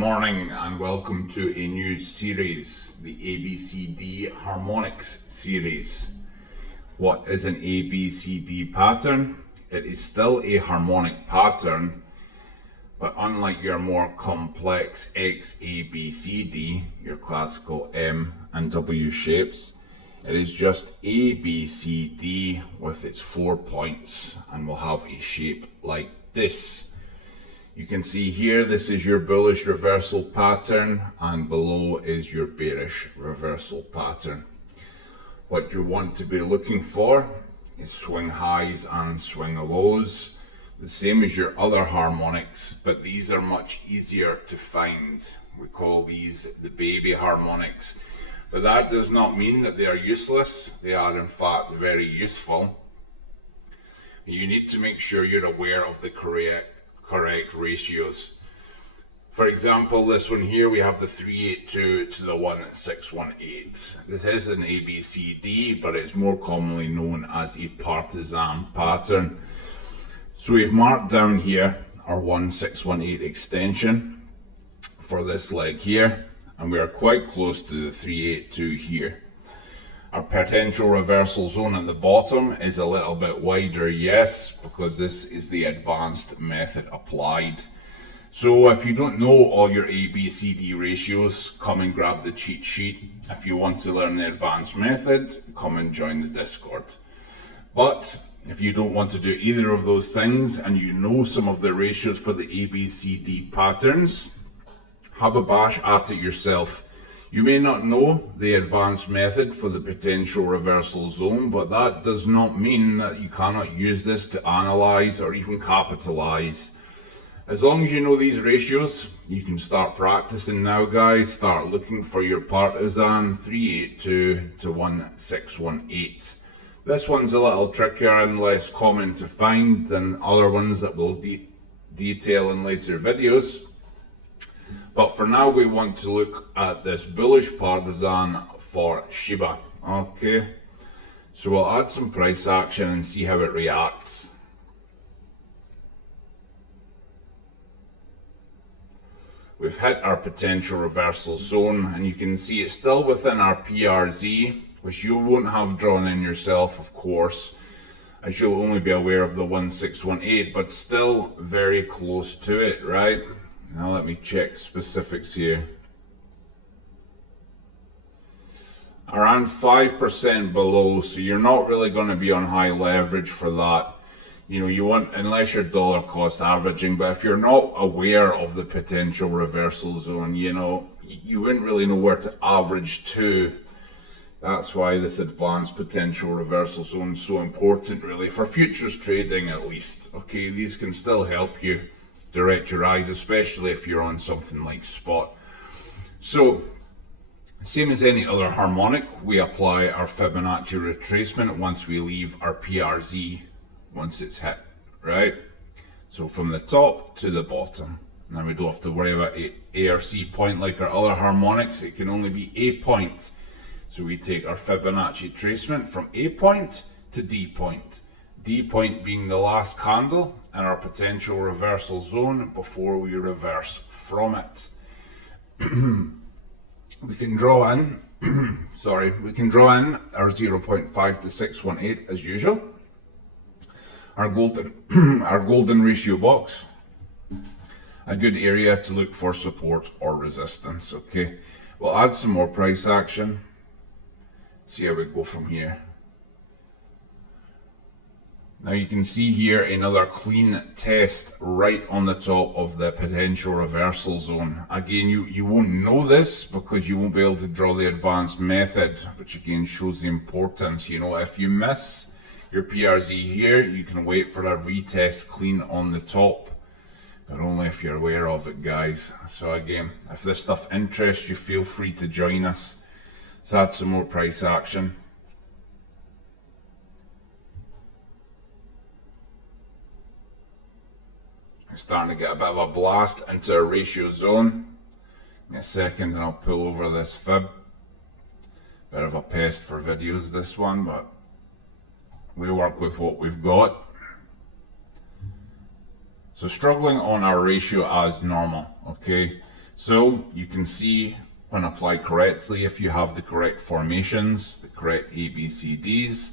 morning and welcome to a new series, the ABCD Harmonics series. What is an ABCD pattern? It is still a harmonic pattern, but unlike your more complex XABCD, your classical M and W shapes, it is just ABCD with its 4 points and will have a shape like this. You can see here, this is your bullish reversal pattern, and below is your bearish reversal pattern. What you want to be looking for is swing highs and swing lows, the same as your other harmonics, but these are much easier to find. We call these the baby harmonics, but that does not mean that they are useless. They are in fact very useful. You need to make sure you're aware of the correct ratios. For example, this one here, we have the 382 to the 1618. This is an ABCD, but it's more commonly known as a partisan pattern. So we've marked down here our 1618 extension for this leg here, and we are quite close to the 382 here. Our potential reversal zone at the bottom is a little bit wider, yes, because this is the advanced method applied. So if you don't know all your ABCD ratios, come and grab the cheat sheet. If you want to learn the advanced method, come and join the Discord. But if you don't want to do either of those things and you know some of the ratios for the ABCD patterns, have a bash at it yourself. You may not know the advanced method for the potential reversal zone, but that does not mean that you cannot use this to analyze or even capitalize. As long as you know these ratios, you can start practicing now, guys. Start looking for your partisan 382 to 1618. This one's a little trickier and less common to find than other ones that we'll detail in later videos. But for now, we want to look at this bullish partisan for Shiba. Okay, so we'll add some price action and see how it reacts. We've hit our potential reversal zone, and you can see it's still within our PRZ, which you won't have drawn in yourself, of course, as you'll only be aware of the 1618, but still very close to it, right? Now let me check specifics here. Around 5% below, so you're not really going to be on high leverage for that. You know, you want, unless you're dollar cost averaging, but if you're not aware of the potential reversal zone, you know, you wouldn't really know where to average to. That's why this advanced potential reversal zone is so important, really, for futures trading at least. Okay, these can still help you direct your eyes, especially if you're on something like spot. So, same as any other harmonic, we apply our Fibonacci retracement once we leave our PRZ, once it's hit, right? So from the top to the bottom. Now we don't have to worry about a ARC point like our other harmonics. It can only be a point. So we take our Fibonacci tracement from A point to D point. D point being the last candle and our potential reversal zone before we reverse from it. We can draw in, we can draw in our 0.5 to 618 as usual. Our golden ratio box, a good area to look for support or resistance. Okay, we'll add some more price action. See how we go from here. Now you can see here another clean test right on the top of the potential reversal zone. Again, you won't know this because you won't be able to draw the advanced method, which again shows the importance. You know, if you miss your PRZ here, you can wait for a retest clean on the top, but only if you're aware of it, guys. So again, if this stuff interests you, feel free to join us. Let's add some more price action. I'm starting to get a bit of a blast into a ratio zone. In a second and I'll pull over this fib. Bit of a pest for videos, this one, but we work with what we've got. So struggling on our ratio as normal, okay? So you can see when applied correctly, if you have the correct formations, the correct ABCDs,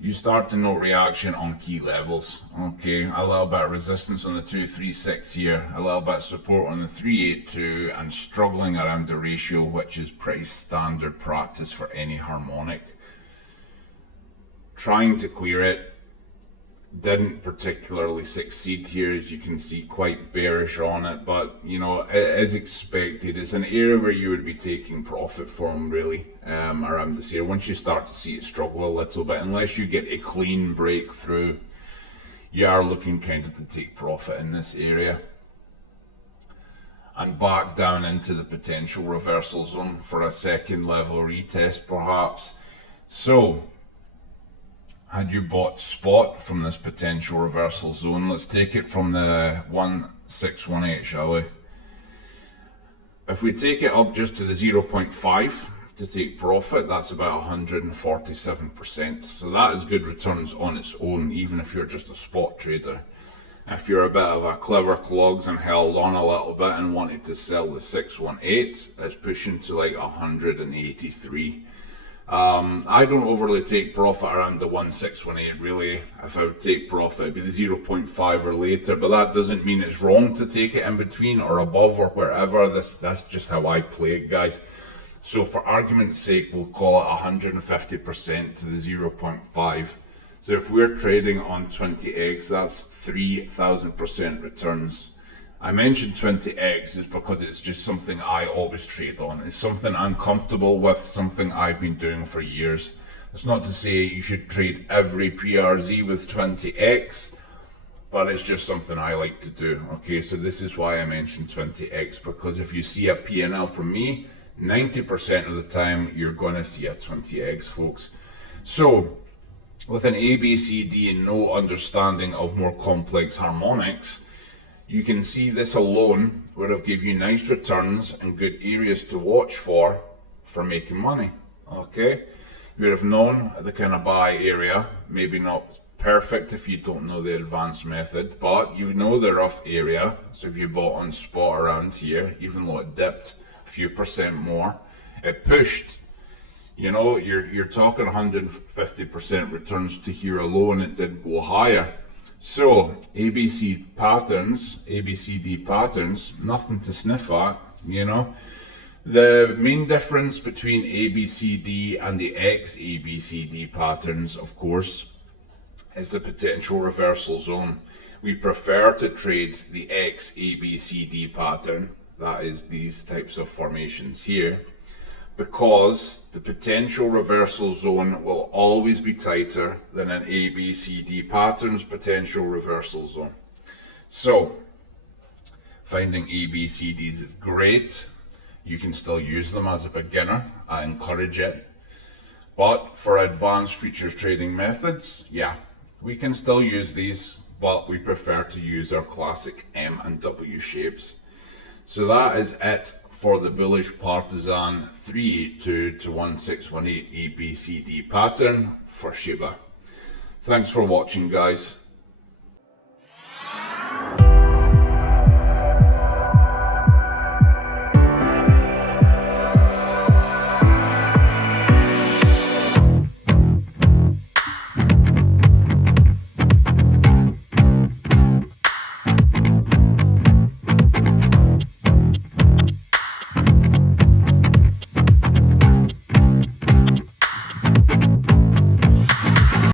you start to note reaction on key levels. Okay, a little bit of resistance on the 236 here, a little bit of support on the 382, and struggling around the ratio, which is pretty standard practice for any harmonic. Trying to clear it, didn't particularly succeed here, as you can see, quite bearish on it, but you know, as expected, it's an area where you would be taking profit from really around this area. Once you start to see it struggle a little bit, unless you get a clean breakthrough, you are looking kind of to take profit in this area and back down into the potential reversal zone for a second level retest perhaps. So had you bought spot from this potential reversal zone, let's take it from the 1618, shall we? If we take it up just to the 0.5 to take profit, that's about 147%. So that is good returns on its own, even if you're just a spot trader. If you're a bit of a clever clogs and held on a little bit and wanted to sell the 618, it's pushing to like 183. I don't overly take profit around the 1618 really. If I would take profit, it'd be the 0.5 or later, but that doesn't mean it's wrong to take it in between or above or wherever. That's just how I play it, guys. So for argument's sake, we'll call it 150% to the 0.5. So if we're trading on 20x, that's 3,000% returns. I mentioned 20x is because it's just something I always trade on. It's something I'm comfortable with, something I've been doing for years. It's not to say you should trade every PRZ with 20x, but it's just something I like to do. Okay, so this is why I mentioned 20x, because if you see a P&L from me, 90% of the time you're going to see a 20x, folks. So with an ABCD and no understanding of more complex harmonics, you can see this alone would have given you nice returns and good areas to watch for making money. Okay, you would have known the kind of buy area, maybe not perfect if you don't know the advanced method, but you know the rough area. So if you bought on spot around here, even though it dipped a few percent more, it pushed. You know, you're talking 150% returns to here alone. It did go higher. So ABCD patterns, nothing to sniff at, you know. The main difference between ABCD and the XABCD patterns, of course, is the potential reversal zone. We prefer to trade the XABCD pattern, that is these types of formations here, because the potential reversal zone will always be tighter than an ABCD pattern's potential reversal zone. So finding ABCDs is great. You can still use them as a beginner. I encourage it. But for advanced futures trading methods, yeah, we can still use these, but we prefer to use our classic M and W shapes. So that is it for the bullish partisan 382 to 1618 ABCD pattern for Shiba. Thanks for watching, guys.